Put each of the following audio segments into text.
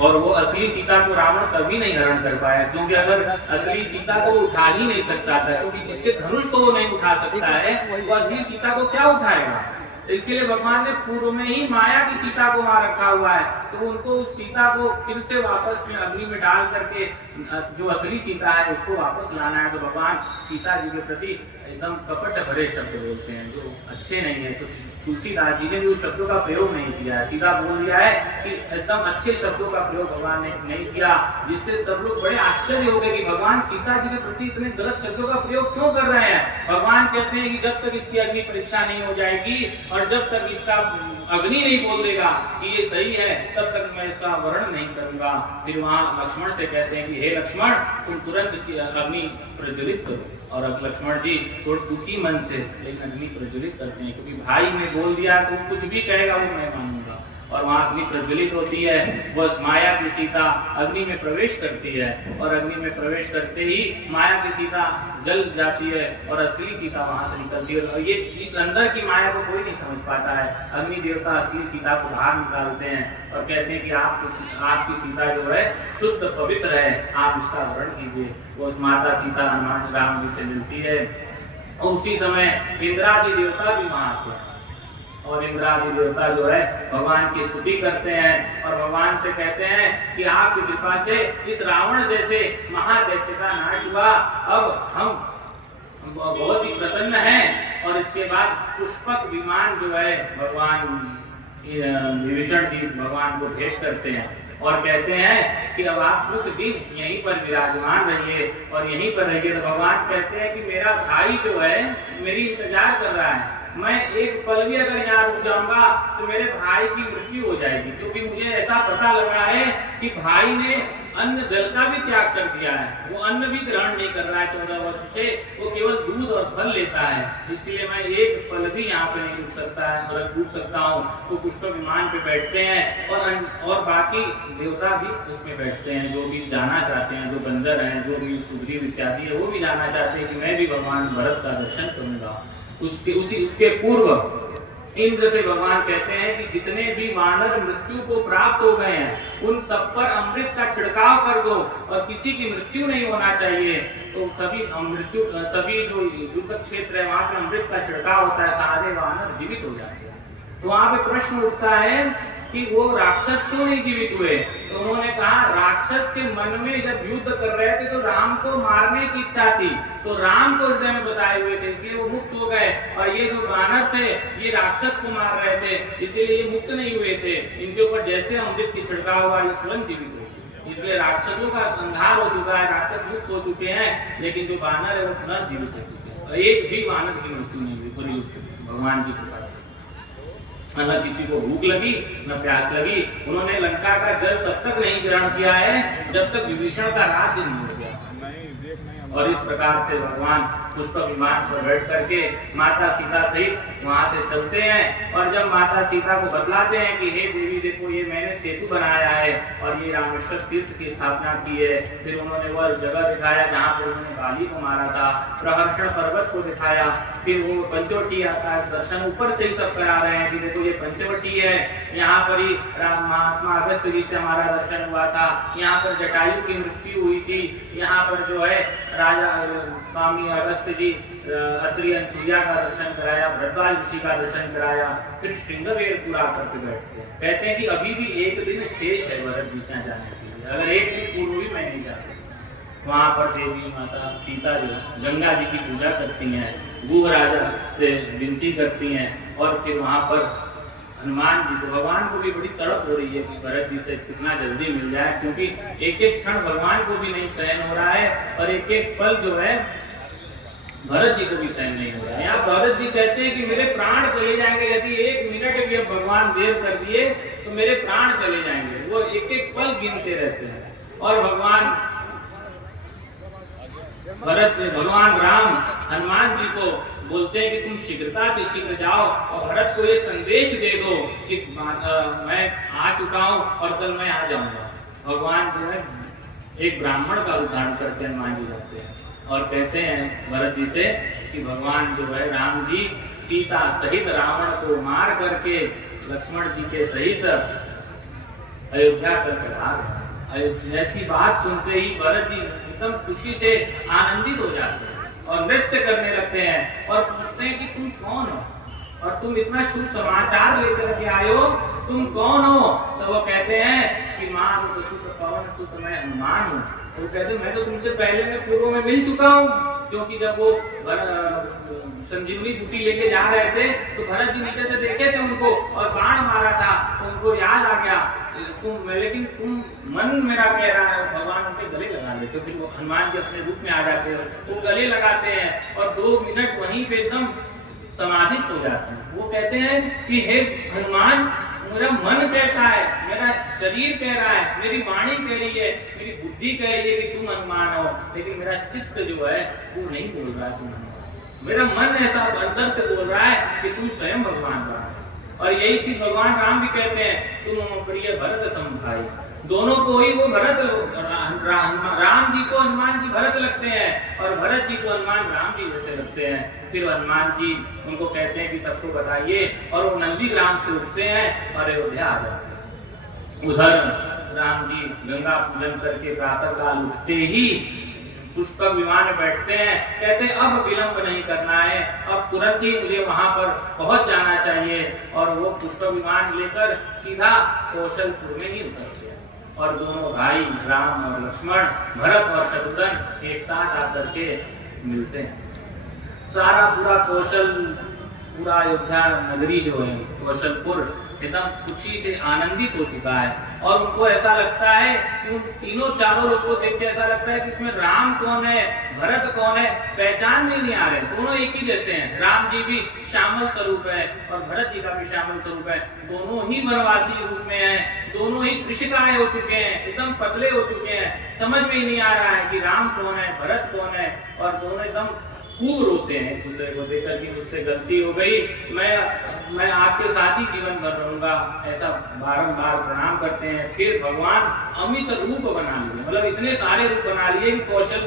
और वो असली सीता को रावण कभी नहीं हरण कर पाया, क्योंकि अगर असली सीता को उठा ही नहीं सकता था, क्योंकि जिसके धनुष को वो नहीं उठा सकता है वो असली सीता को क्या उठाएगा। इसलिए भगवान ने पूर्व में ही माया की सीता को वहां रखा हुआ है, तो उनको उस सीता को फिर से वापस में अग्नि में डाल करके जो असली सीता है उसको वापस लाना है। तो भगवान सीता जी के प्रति एकदम कपट भरे शब्द बोलते हैं जो अच्छे नहीं है। तो तुलसीदास जी ने भी उस शब्दों का प्रयोग नहीं किया है, सीधा बोल दिया है कि एकदम अच्छे शब्दों का प्रयोग भगवान ने नहीं किया, जिससे सब लोग बड़े आश्चर्य हो गए कि भगवान सीता जी के प्रति इतने गलत शब्दों का प्रयोग क्यों कर रहे हैं। भगवान कहते हैं कि जब तक इसकी अग्नि परीक्षा नहीं हो जाएगी और जब तक इसका अग्नि नहीं बोल देगा कि ये सही है, तब तक मैं इसका वर्ण नहीं करूंगा। फिर वहां लक्ष्मण से कहते हैं कि हे लक्ष्मण, तुम तुरंत अग्नि प्रज्वलित करो। और अब लक्ष्मण जी थोड़े दुखी मन से लेकिन अग्नि प्रज्वलित करते हैं, क्योंकि भाई ने बोल दिया तो कुछ भी कहेगा वो मैं मानूंगा। और वहां अग्नि प्रज्वलित होती है, वह माया की सीता अग्नि में प्रवेश करती है और अग्नि में प्रवेश करते ही माया की सीता जल जाती है और असली सीता वहां से निकलती है। और ये इस अंदर की माया को कोई नहीं समझ पाता है। अग्नि देवता असली सीता को बाहर निकालते हैं और कहते हैं कि आपकी सीता जो है शुद्ध पवित्र है, आप इसका वर्ण कीजिए। वो माता सीता हनुमान राम जी से मिलती है और उसी समय इंद्रादि देवता भी वहां आते हैं और इंद्रादि देवता जो है भगवान की स्तुति करते हैं और भगवान से कहते हैं कि आपकी कृपा से इस रावण जैसे महादैत्य का नाश हुआ, अब हम बहुत ही प्रसन्न हैं। और इसके बाद पुष्पक विमान जो है भगवान विभीषण जी भगवान को भेंट करते हैं और कहते हैं कि अब आप कुछ दिन यहीं पर विराजमान रहिए और यहीं पर रहिए। तो भगवान कहते हैं कि मेरा भाई जो है मेरी इंतजार कर रहा है, मैं एक पल भी अगर यहाँ रुक जाऊंगा तो मेरे भाई की मृत्यु हो जाएगी, क्योंकि मुझे ऐसा पता लग रहा है कि भाई ने अन्न जल का भी त्याग कर दिया है, वो अन्न भी ग्रहण नहीं कर रहा है 14 वर्ष से, वो केवल दूध और फल लेता है। इसलिए मैं एक पल भी यहाँ पे नहीं रुक सकता है और रुक सकता हूँ। तो पुष्पक विमान पे बैठते हैं और बाकी देवता भी उसमें बैठते हैं, जो भी जाना चाहते हैं, जो बंदर हैं, जो भी सुग्रीव इत्यादि है, वो भी जाना चाहते हैं कि मैं भी भगवान भरत का दर्शन करूंगा। उसके पूर्व इंद्र से भगवान कहते हैं कि जितने भी वानर मृत्यु को प्राप्त हो गए हैं उन सब पर अमृत का छिड़काव कर दो और किसी की मृत्यु नहीं होना चाहिए। तो सभी जो युद्ध क्षेत्र है वहां पे अमृत का छिड़काव होता है, सारे वानर जीवित हो जाते हैं। तो वहां पे प्रश्न उठता है कि वो राक्षस क्यों नहीं जीवित हुए। तो उन्होंने कहा राक्षस के मन में जब युद्ध कर रहे थे तो राम को मारने की इच्छा थी, तो राम को हृदय में बसाए हुए थे, इसलिए वो मुक्त हो गए। और ये जो वानर थे ये राक्षस को मार रहे थे, इसीलिए ये मुक्त नहीं हुए थे। इनके ऊपर जैसे अमृत की छिड़काव हुआ ये तुरंत जीवित हो गए। इसलिए राक्षसों का संहार हो चुका है, राक्षस मुक्त हो चुके हैं, लेकिन जो वानर है वो तुरंत जीवित हो चुके हैं। एक भी वानर की मृत्यु नहीं हुई पूरी भगवान की कृपा। न किसी को भूख लगी न प्यास लगी। उन्होंने लंका का जल तब तक नहीं ग्रहण किया है जब तक विभीषण का राज्य नहीं हो गया। और इस प्रकार से भगवान पुष्पक विमान पर बैठ करके माता सीता सहित वहां से चलते हैं। और जब माता सीता को बतलाते हैं कि हे देवी देखो ये मैंने सेतु बनाया है और ये रामेश्वर तीर्थ की स्थापना की है, फिर उन्होंने वह जगह दिखाया जहाँ पर उन्होंने बाली को मारा था, प्रहर्षण पर्वत को दिखाया, फिर वो पंचवटी आता है, दर्शन ऊपर से ही सब करा रहे हैं कि देखो ये पंचवटी है, यहाँ पर ही महात्मा अगस्त जी से हमारा दर्शन हुआ था, यहाँ पर जटायु की मृत्यु हुई थी, यहाँ पर जो है राजा स्वामी अगस्त जी अत्रि अनसुईया का दर्शन कराया, भरद्वाज ऋषि का दर्शन कराया, फिर श्रृंगवेर पूरा करके बैठते हैं। कहते हैं कि अभी भी एक दिन शेष है भरत जी जाने के लिए, अगर एक दिन पूर्व भी मैं नहीं जा सकता। वहाँ पर देवी माता सीता जो गंगा जी की पूजा करती हैं, गुह राजा से विनती करती हैं और फिर वहाँ पर हनुमान जी को भगवान को भी बड़ी तड़प हो रही है कि भरत जी से कितना जल्दी मिल जाए, क्योंकि एक एक क्षण भगवान को भी नहीं सहन हो रहा है और एक एक पल जो है भरत जी को भी सहन नहीं हो रहा है। यहाँ भरत जी कहते हैं कि मेरे प्राण चले जाएंगे, यदि एक मिनट भी अब भगवान देर कर दिए तो मेरे प्राण चले जाएंगे। वो एक एक पल गिनते रहते हैं। और भगवान राम हनुमान जी को बोलते हैं कि तुम शीघ्रता से शीघ्र जाओ और भरत को ये संदेश दे दो कि मैं आ चुका हूँ और कल मैं आ जाऊंगा। भगवान जो है एक ब्राह्मण का रूप धारण करके हनुमान जी जाते हैं और कहते हैं भरत जी से कि भगवान जो है राम जी सीता सहित रावण को मार करके लक्ष्मण जी के सहित अयोध्या करके आ गया। ऐसी बात सुनते ही भरत जी एकदम खुशी से आनंदित हो जाते हैं और नृत्य करने लगते हैं और पूछते हैं कि तुम कौन हो और तुम इतना शुभ समाचार लेकर के आए हो, तुम कौन हो? तो वो कहते हैं कि मां पवन सुत मैं हनुमान हूँ। वो कहते मैं तो तुमसे पहले में पूर्व में मिल चुका हूँ, क्योंकि जब वो संजीवनी बूटी लेके जा रहे थे तो भरत जी नीचे से देखे थे उनको और बाण मारा था, तो उनको याद आ गया लेकिन तुम मन मेरा कह रहा है। भगवान उनके गले लगा लेते, फिर वो हनुमान जी अपने रूप में आ जाते हैं, वो गले लगाते हैं और 2 मिनट वहीं पे एकदम समाधिस्थ हो जाते हैं। वो कहते हैं कि हे हनुमान, मेरा मन कहता है, मेरा शरीर कह रहा है, मेरी वाणी कह रही है, मेरी बुद्धि कह रही है कि तुम हनुमान हो, लेकिन मेरा चित्त जो है वो नहीं बोल रहा है तुम हनुमान। मेरा मन ऐसा अंदर से बोल रहा है कि तुम स्वयं भगवान राम। और यही चीज भगवान राम भी कहते हैं, तुम मम प्रिय भरत सम भाई। दोनों को ही वो भरत राम जी को हनुमान जी भरत लगते हैं और भरत जी को हनुमान राम जी जैसे लगते हैं। फिर हनुमान जी उनको कहते हैं कि सबको बताइए और वो नंदीग्राम से उठते हैं और अयोध्या आ जाते हैं। उधर राम जी गंगा पूजन करके प्रातः काल उठते ही पुष्पक विमान में बैठते हैं, कहते हैं अब विलंब नहीं करना है, अब तुरंत ही मुझे वहां पर पहुंच जाना चाहिए। और वो पुष्पक विमान लेकर सीधा कौशलपुर में ही उतरते हैं और दोनों भाई राम और लक्ष्मण, भरत और शत्रुघ्न एक साथ आकर के मिलते हैं। सारा पूरा अयोध्या नगरी जो है कौशलपुर एकदम खुशी से आनंदित हो चुका है और उनको ऐसा लगता है कि उन तीनों चारों लोगों को देख के ऐसा लगता है कि इसमें राम कौन है, भरत कौन है, पहचान में नहीं आ रहे। दोनों एक ही जैसे हैं। राम जी भी श्यामल स्वरूप है और भरत जी का भी श्यामल स्वरूप है। दोनों ही वनवासी रूप में हैं, दोनों ही कृषिकाय हो चुके हैं, एकदम पतले हो चुके हैं। समझ में ही नहीं आ रहा है कि राम कौन है, भरत कौन है। और दोनों एकदम खूब रोते हैं एक दूसरे को देखकर कि मुझसे गलती हो गई, मैं आपके साथ ही जीवन भर रहूंगा, ऐसा बारंबार प्रणाम करते हैं। फिर भगवान अमित रूप बना लिए, मतलब इतने सारे रूप बना लिए कि कौशल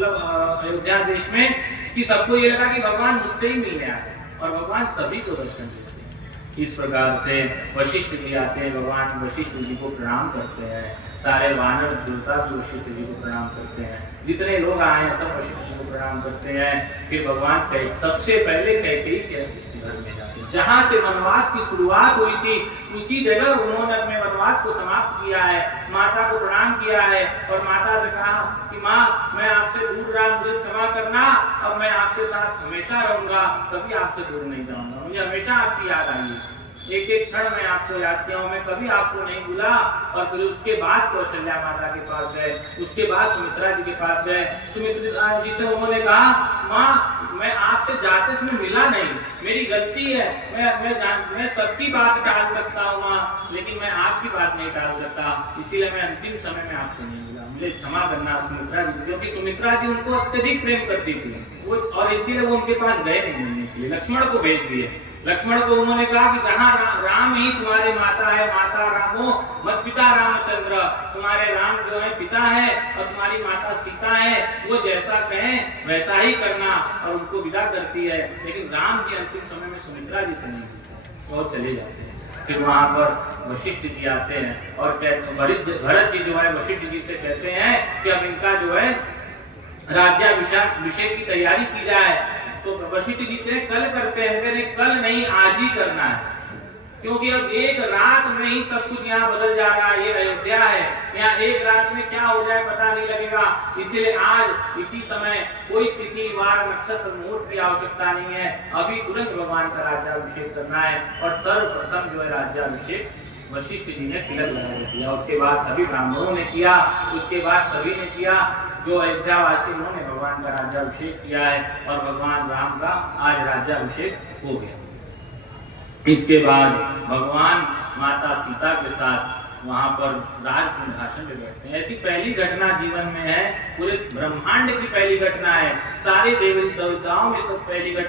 अयोध्या देश में कि सबको ये लगा कि भगवान मुझसे ही मिलने आए और भगवान सभी को दर्शन देते हैं। इस प्रकार से वशिष्ठ जी आते हैं, भगवान वशिष्ठ जी को प्रणाम करते हैं। सारे वानर देवता भी वशिष्ठ जी को प्रणाम करते हैं, जितने लोग आए हैं सब वशिष्ठ जी को प्रणाम करते हैं। फिर भगवान सबसे पहले कैकेयी के घर में जाते हैं, जहाँ से वनवास की शुरुआत हुई थी उसी जगह उन्होंने अपने वनवास को समाप्त किया है। माता को प्रणाम किया है और माता से कहा कि माँ, मैं आपसे दूर रहा, मुझे क्षमा करना, अब मैं आपके साथ हमेशा रहूंगा, कभी आपसे दूर नहीं जाऊंगा, मुझे हमेशा आपकी याद आएगी। एक एक क्षण मैं आपको याद किया हूँ, मैं कभी आपको नहीं भूला। और फिर उसके बाद कौशल्या माता के पास गए, उसके बाद सुमित्रा जी के पास गए। सुमित्रा जी से उन्होंने कहा, माँ, मैं आपसे जाते समय मिला नहीं, मेरी गलती है, मैं सबकी बात टाल सकता हूँ माँ, लेकिन मैं आपकी बात नहीं टाल सकता, इसीलिए मैं अंतिम समय में आपसे नहीं मिला, मुझे क्षमा करना सुमित्रा जी, क्योंकि सुमित्रा जी उनको अत्यधिक प्रेम करती थी वो, और इसीलिए वो उनके पास गए नहीं मिलने के लिए, लक्ष्मण को भेज दिए। लक्ष्मण को उन्होंने कहा कि जहाँ राम ही तुम्हारे माता है, माता रामो मत पिता रामचंद्र, तुम्हारे राम जो है पिता है और तुम्हारी माता सीता है, वो जैसा कहें वैसा ही करना, और उनको विदा करती है। लेकिन राम जी अंतिम समय में सुमित्रा जी से नहीं और चले जाते हैं। फिर वहां पर वशिष्ठ जी आते हैं और भरत जी जो है वशिष्ठ जी से कहते हैं कि अब इनका जो है राज्याभिषेक की तैयारी की जाए। तो वशिष्ठ जी कल करते हैं, कहते कल नहीं आज ही करना है, क्योंकि अब एक रात में ही सब कुछ यहाँ बदल जा रहा है। ये अयोध्या है, यहाँ एक रात में क्या हो जाए पता नहीं लगेगा, इसीलिए आज इसी समय कोई तिथि वार नक्षत्र मुहूर्त की आवश्यकता नहीं है, अभी तुरंत भगवान का राज्याभिषेक करना है। और सर्वप्रथम जो है राज्याभिषेक वशिष्ठ जी ने तिलक लगा दिया, उसके बाद सभी ब्राह्मणों ने किया, उसके बाद सभी ने किया, जो अयोध्यावासी उन्होंने भगवान का राज्याभिषेक किया है और भगवान राम का आज राज्याभिषेक हो गया। इसके बाद भगवान माता सीता के साथ वहां पर राज सिंहासन पे बैठते हैं। ऐसी पहली घटना जीवन में है, पूरे ब्रह्मांड की पहली घटना है, सारे देवी देवताओं में सब पहली घटना